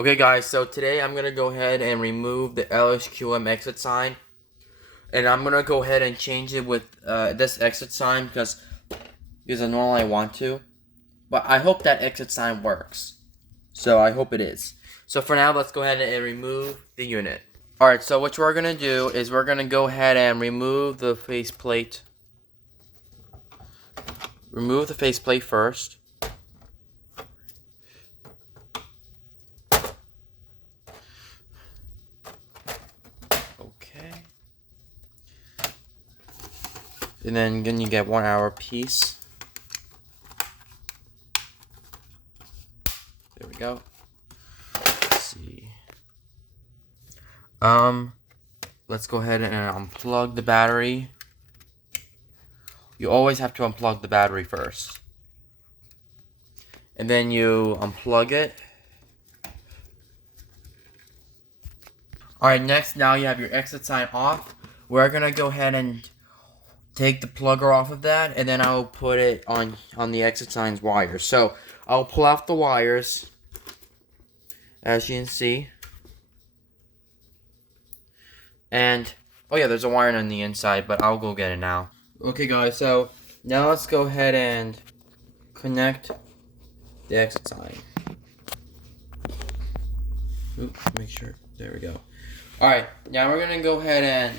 Okay guys, so today I'm going to go ahead and remove the LSQM exit sign. And I'm going to go ahead and change it with this exit sign because I normally want to. But I hope that exit sign works. So I hope it is. So for now, let's go ahead and remove the unit. Alright, so what we're going to do is we're going to go ahead and remove the faceplate. Remove the faceplate first. Okay. And then you get 1 hour piece. There we go. Let's see. Let's go ahead and unplug the battery. You always have to unplug the battery first. And then you unplug it. Alright, next, now you have your exit sign off. We're gonna go ahead and take the plugger off of that, and then I'll put it on the exit sign's wires. So, I'll pull out the wires, as you can see. And, oh yeah, there's a wire on the inside, but I'll go get it now. Okay guys, so now let's go ahead and connect the exit sign. Oops, make sure, there we go. Alright, now we're gonna go ahead and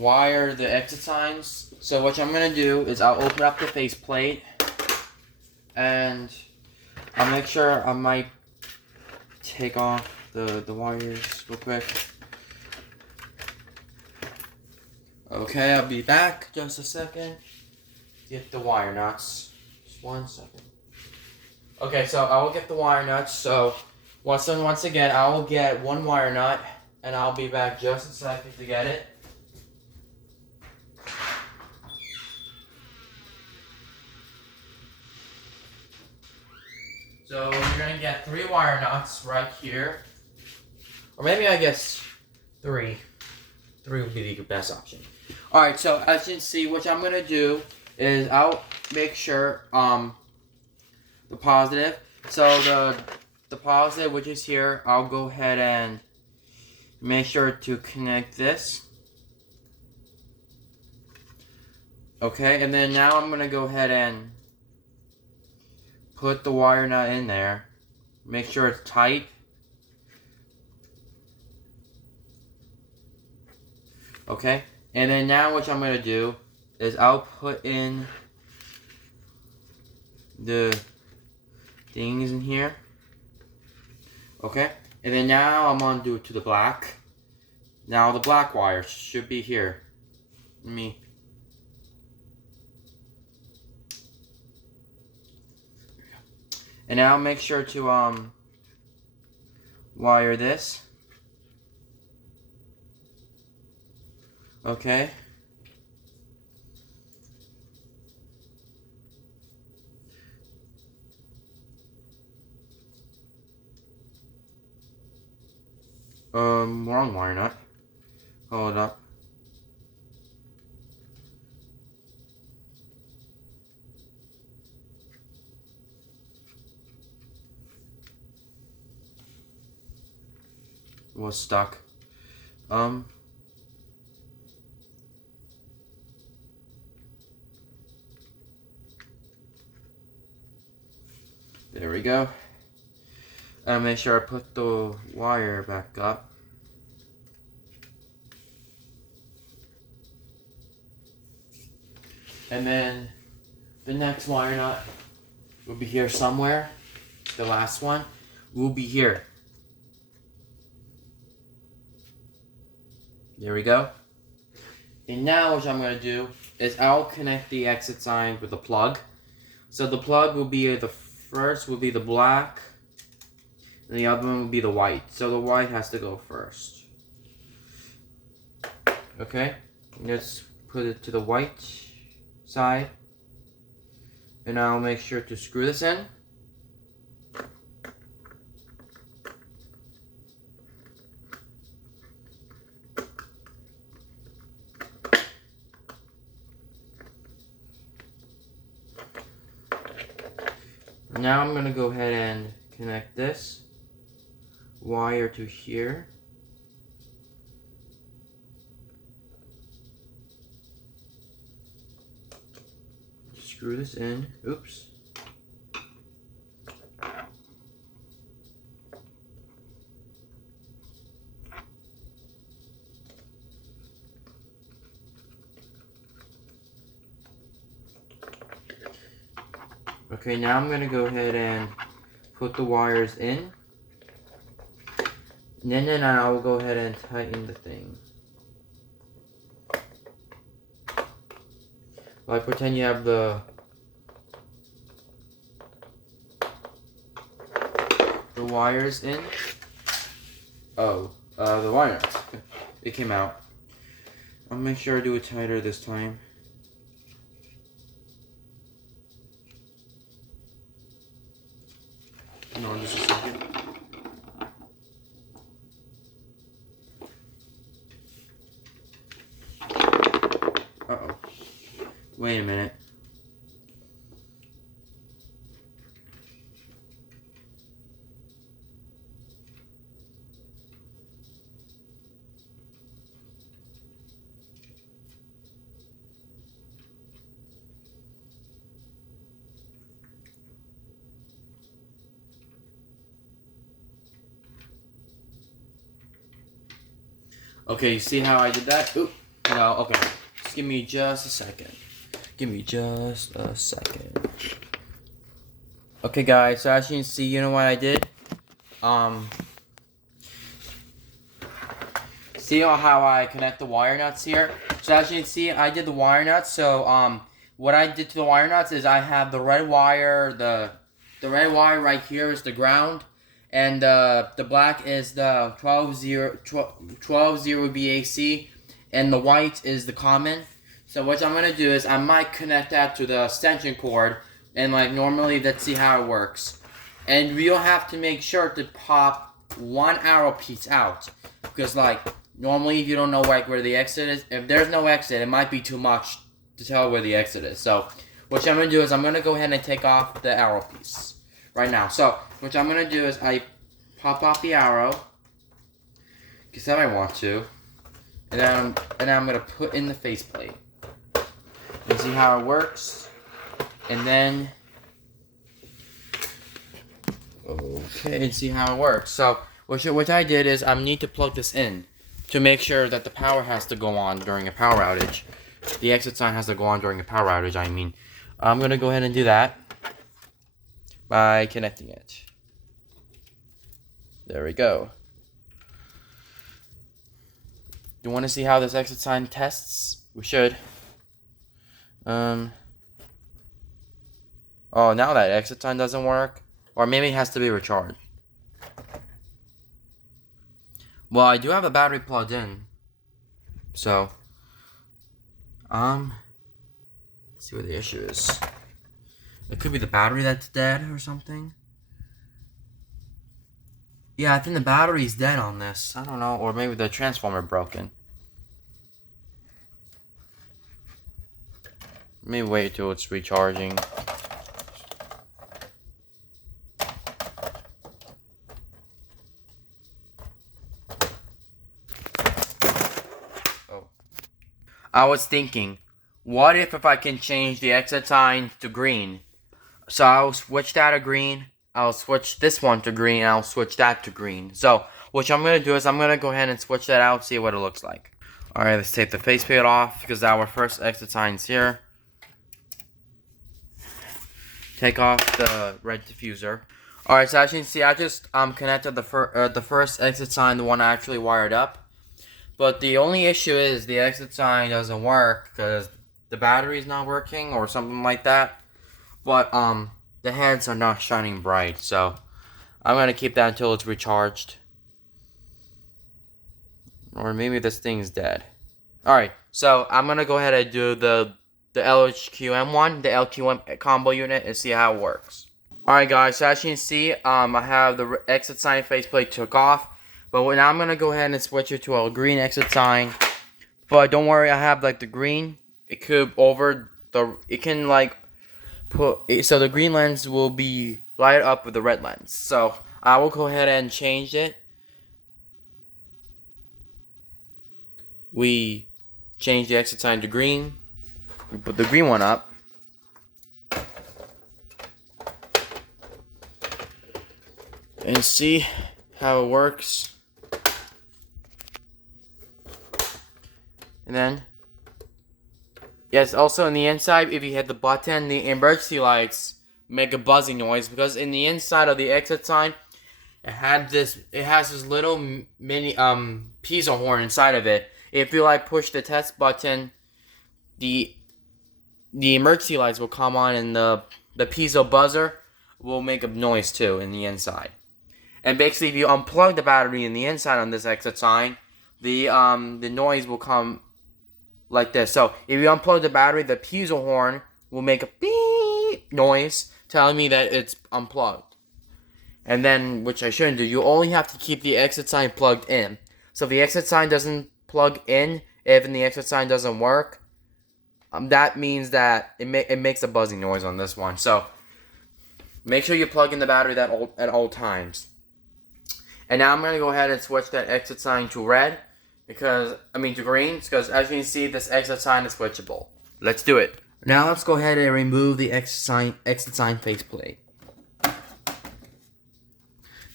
wire the exit signs. So what I'm gonna do is I'll open up the faceplate and I'll make sure I might take off the wires real quick. Okay, I'll be back just a second. Get the wire nuts. Just 1 second. Okay, so I will get the wire nuts. So once again, I will get 1 wire nut, and I'll be back just a second to get it. So you're gonna get 3 wire nuts right here, or maybe I guess 3. 3 would be the best option. All right, so as you can see, what I'm gonna do is I'll make sure the positive. So the positive, which is here, I'll go ahead and make sure to connect this. Okay, and then now I'm gonna go ahead and put the wire nut in there. Make sure it's tight. Okay, and then now what I'm gonna do is I'll put in the things in here. Okay, and then now I'm gonna do it to the black. Now the black wire should be here. Let me. And now make sure to wire this. Okay. Wrong wire nut. Hold up. It was stuck. There we go. And make sure I put the wire back up. And then the next wire nut will be here somewhere. The last one will be here. There we go. And now what I'm going to do is I'll connect the exit sign with the plug. So the plug will be the first will be the black, and the other one will be the white. So the white has to go first. Okay, let's put it to the white side, and I'll make sure to screw this in. Now I'm going to go ahead and connect this wire to here. Screw this in. Oops. Okay, now I'm gonna go ahead and put the wires in. And then I will go ahead and tighten the thing. Like pretend you have the wires in. Oh, the wire nuts. It came out. I'll make sure I do it tighter this time. Hang on just a second. Uh-oh. Wait a minute. Okay, you see how I did that? Oop. No, okay. Just give me just a second. Give me just a second. Okay, guys, so as you can see, you know what I did? See how I connect the wire nuts here? So as you can see, I did the wire nuts. So, what I did to the wire nuts is I have the red wire, the red wire right here is the ground. And the black is the 12-0 BAC, and the white is the common. So what I'm gonna do is I might connect that to the extension cord, and like normally, let's see how it works. And we'll have to make sure to pop one arrow piece out, because like normally if you don't know like where the exit is, if there's no exit, it might be too much to tell where the exit is. So what I'm gonna do is I'm gonna go ahead and take off the arrow piece right now. So what I'm gonna do is I pop off the arrow, because I want to, and then I'm gonna put in the faceplate and see how it works. And then okay, and see how it works. So what I did is I need to plug this in to make sure that the power has to go on during a power outage. The exit sign has to go on during a power outage. I mean, I'm gonna go ahead and do that by connecting it. There we go. You want to see how this exit sign tests? We should. Oh, now that exit sign doesn't work. Or maybe it has to be recharged. Well, I do have a battery plugged in. So, let's see what the issue is. It could be the battery that's dead or something. Yeah, I think the battery's dead on this. I don't know, or maybe the transformer broken. Maybe wait till it's recharging. Oh. I was thinking, what if I can change the exit sign to green? So I'll switch that to green. I'll switch this one to green, and I'll switch that to green. So, what I'm going to do is I'm going to go ahead and switch that out, see what it looks like. Alright, let's take the faceplate off, because our first exit sign's here. Take off the red diffuser. Alright, so as you can see, I just connected the first exit sign, the one I actually wired up. But the only issue is the exit sign doesn't work, because the battery's not working, or something like that. But, the heads are not shining bright, so I'm going to keep that until it's recharged. Or maybe this thing's dead. Alright, so I'm going to go ahead and do the LHQM one, the LQM combo unit, and see how it works. Alright guys, so as you can see, I have the exit sign faceplate took off. But now I'm going to go ahead and switch it to a green exit sign. But don't worry, I have like the green. It could it can like so the green lens will be light up with the red lens. So I will go ahead and change it we change the exit sign to green. We put the green one up. And see how it works. And then, yes, also on the inside, if you hit the button, the emergency lights make a buzzing noise because in the inside of the exit sign, it has this little mini piezo horn inside of it. If you push the test button, the emergency lights will come on and the piezo buzzer will make a noise too in the inside. And basically, if you unplug the battery in the inside on this exit sign, the noise will come like this. So if you unplug the battery, the piezo horn will make a beep noise telling me that it's unplugged. And then, which I shouldn't do, you only have to keep the exit sign plugged in. So if the exit sign doesn't plug in, if the exit sign doesn't work, that means that it makes a buzzing noise on this one. So make sure you plug in the battery at all times. And now I'm going to go ahead and switch that exit sign to red, to green, because as you can see, this exit sign is switchable. Let's do it. Now let's go ahead and remove the exit sign faceplate.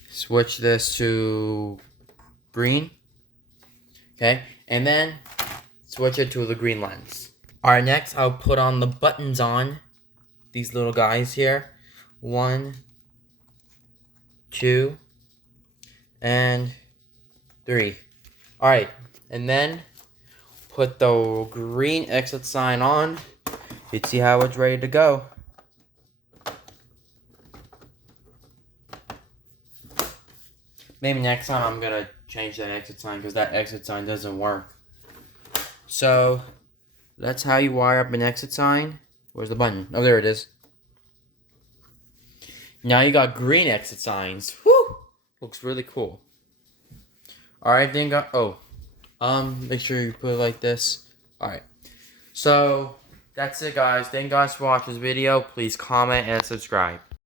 Switch this to green. Okay, and then switch it to the green lens. Alright, next I'll put on the buttons on these little guys here. 1, 2, and 3. Alright, and then put the green exit sign on. You'd see how it's ready to go. Maybe next time I'm gonna change that exit sign because that exit sign doesn't work. So that's how you wire up an exit sign. Where's the button? Oh, there it is. Now you got green exit signs. Woo! Looks really cool. Alright, then make sure you put it like this. Alright. So that's it, guys. Thank you guys for watching this video. Please comment and subscribe.